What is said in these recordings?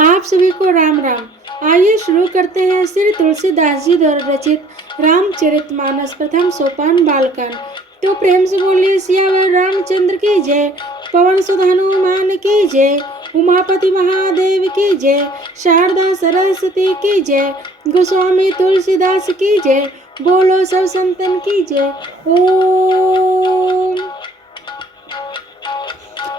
आप सभी को राम राम। आइए शुरू करते हैं श्री तुलसीदास जी द्वारा रचित रामचरितमानस प्रथम सोपान बालकांड। तो प्रेम से बोलिए सियावर रामचंद्र की जय, पवन सुत हनुमान की जय, उमापति महादेव की जय, शारदा सरस्वती की जय, गोस्वामी तुलसीदास की जय, बोलो सब संतन की जय। ओम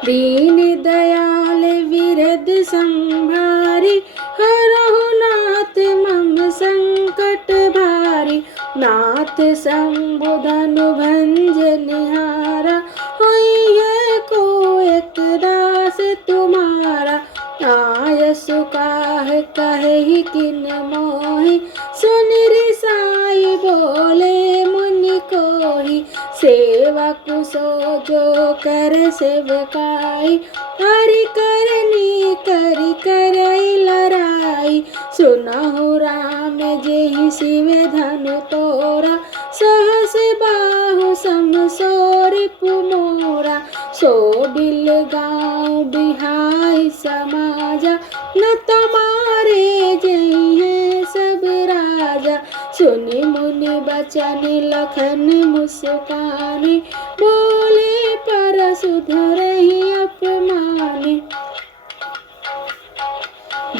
दीन दयाल विरद संभारी, हरहु नाथ मम संकट भारी। नाथ संबोधन भंज निहारा, होइए को एक दास तुम्हारा। आय सुकाह कहे किन मोहि, सुनि रिसाई बोले मुनि कोहि। सेवा कुसो जो कर सेवकाई, हरि करनी करि करई लराई। सुनहु राम जेहि शिव धनु तोरा, सहस बाहु सम सो रिपु मोरा। सो बिल गाँव बिहाई समाजा, न तमारे जइहे सब राजा। सुनि मुनि बचन लखन मुस्कानी, बोले पर सुधरहि अपमानी।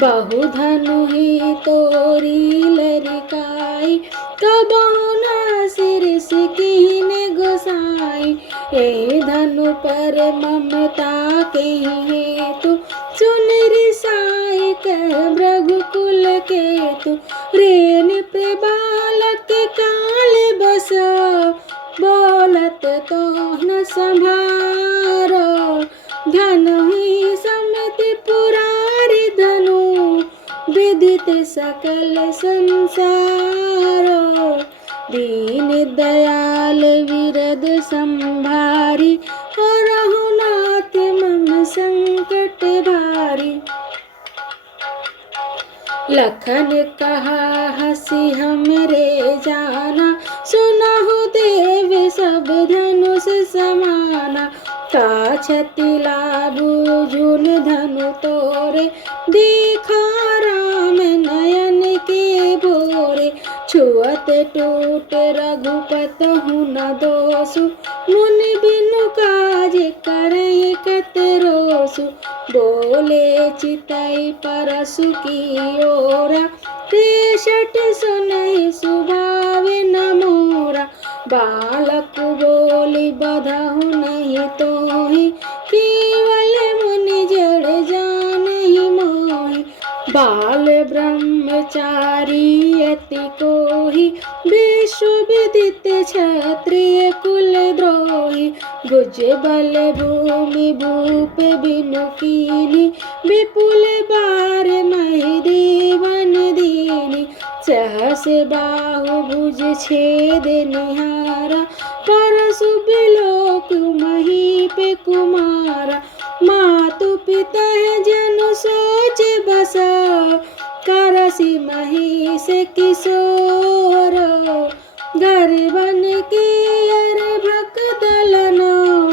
बहु धनु ही तोरी लरिकाई, कबहु न सिरिस कीन्हे गोसाई। ए धनु पर ममता के हेतु, सुन रिसाई कह रघुकुल केतु। रे नृप बालक काल बसो, बोलत तो न संभारो। धनु ही समिति पुरारी धनु, विदित सकल संसारो। दीन दयाल विरद संभारी, हरहु नाथ मम संकट भारी। लखन कहा हंसी हमरे जाना, सुनहु देव सब धनुष समाना। काछति लाबु झुन धनु तोरे, देखा राम नयन के भोरे। छुअत टूट रघुपत हूँ न दोषु, मुनि बिनु काज करई कत रोसु। बोले चितई परसु की ओरा, त्रेषठ सुनहि सुभावे न मोरा। बालक बोली बधहु नहीं तोहि, केवल मुनि जड़ जानहि मोहि। बाल ब्रह्मचारी अति कोहि, विश्व विदित क्षत्रिय कुल द्रोही। भुज बल भूमि भूप बिनु कीन्ही, विपुल बार महि देवन दीन्ही। सहस बाहु भुज छेद निहारा, परसु बिलोक महीप कुमारा। मातु पिता जनु सोच बसा, करसी महिष किशोर। घर बन के अर्भक दलनो,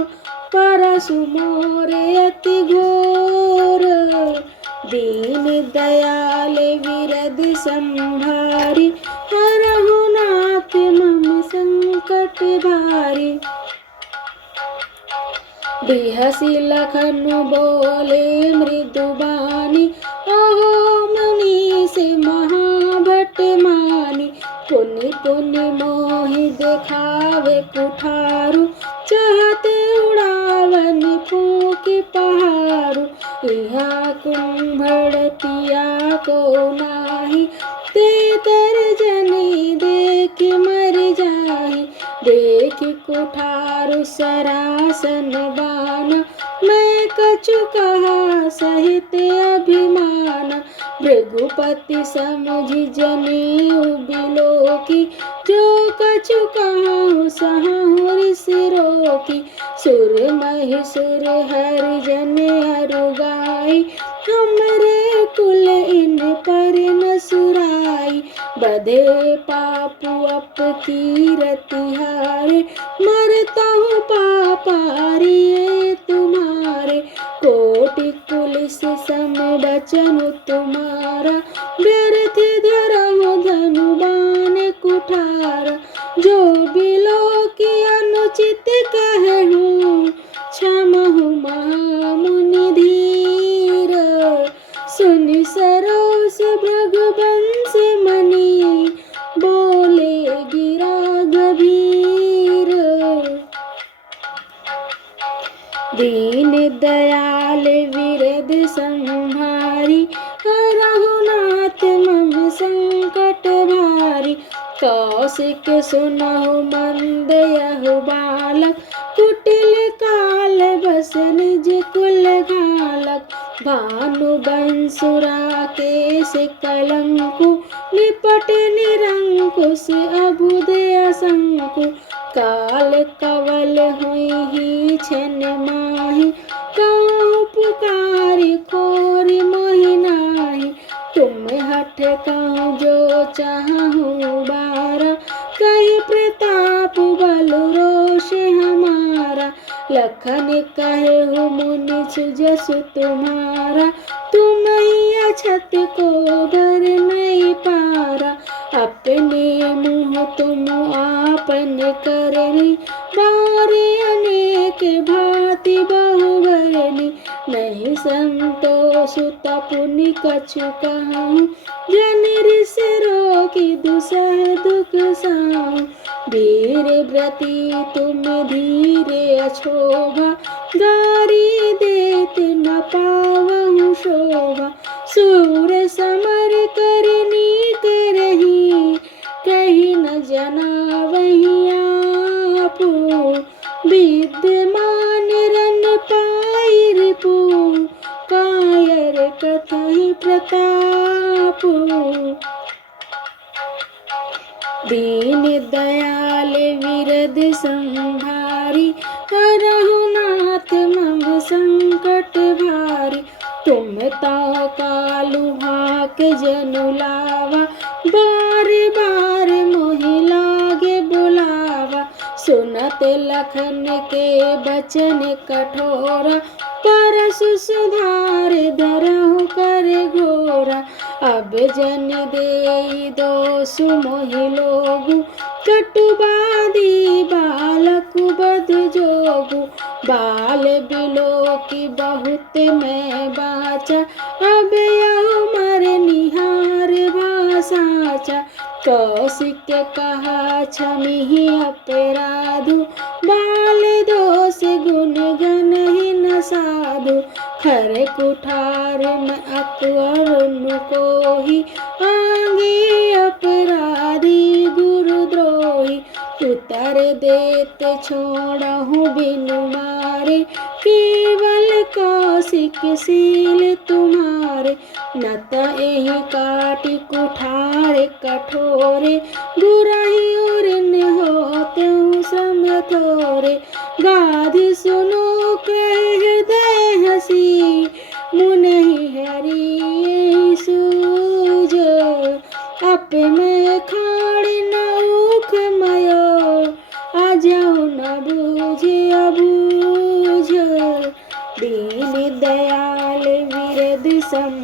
परसु मोरे अति घोर। दीन दयाल विरद संभारी, हरहु नाथ मम संकट भारी। बिहसी लखन बोले मृदु बानी, अहो मनीष महाभट मानी। पुनि पुनि मोहि देखावे कुठारु, चाहते उड़ावन फूंकी पहारु। इहा कुम्भड़तिया को नाही, ते तर जनी देख मर जाहि। देख कुठारु सरासन बान, मैं कछु कहा सहित अभिमान। भृगुपति समुझि जनेऊ बिलोकी, जो कछु कहूँ सहु ऋषि रोकी। सुर महिषुर हरिजन अरु गाई, हमरे कुल इन पर न सुराई। बधे पापु अप कीरति हारे, मरता हूँ पापारी तुम्हारे। कोटि पुलिस सम बच वचन तुम्हारा, व्यर्थ धरहु धनु बाण कुठारा। जो बिलो की अनुचित कहूँ, क्षमहु महामुनि धीर। सुनि सरोस भृगुवंश मणि, बोले गिरा गंभीर। दीन दयाल विरद संहारी, हरहु नाथ मम संकट भारी। कौशिक सुनहु मंद यहु बालक, कुटिल काल बस निज कुल घालक। भानु बंसुरा केश कलंकु, निपट निरंकुश अबुध असंकु। काल कवल हुई छन माही, कहूँ पुकारी कोरि मोहि नाही। तुम हठ कहूँ जो चाहूँ बारा, कही प्रताप बल रोष हमारा। लखन कहु मुनि सुजसु तुम्हारा, तुम ही अछत को भर नहीं पारा। अपने मुँह तुम आपन करनी, बारे अनेक भांति बहु भरनी। नहीं संतोष तपुनि कछु कहूँ, जन रिस रोकी दुसह दुख साहूँ। वीर व्रती तुम धीरे अछोभा, गारी देत न पावहु शोभा। सूर समर करनी करही, कही न जनावही आपू। विद्यमान रन पाई रिपु, कायर कथहि प्रतापु। दीन दयाल विरद संहारी, हरहु नाथ मम संकट भारी। तुम ताऊ कालु हाक जनु लावा, बार बार मोहि लागे बुलावा। सुनत लखन के बचन कठोरा, परसु सुधार धरहु कर घोरा। अब जन देई दोषु मोहि लोगु, कटुबादी बालक बध जोगु। बाल बिलो की बहुत मैं बाचा, अब यहु मर निहार भाषाचा। कौशिक कहा क्षमिहि अपराधु, बाल दोष गुण गण ही न साधु। खर कुठार में अकबर कोहि, आगे अपराधी गुरुद्रोही। उतर देत छोड़हु बिनु मारे, केवल कौशिक सील तुम्हारे। न त एहि काटि कुठार कठोरे, बुराई उरन होतहु श्रम थोरे। गाधि सुनो कह हृदय हसी, मुनहि हरि सूझो। अप में खाड़ न ऊख मयो, आजहु न बूझे अबूझ। दीन दयाल विरद सम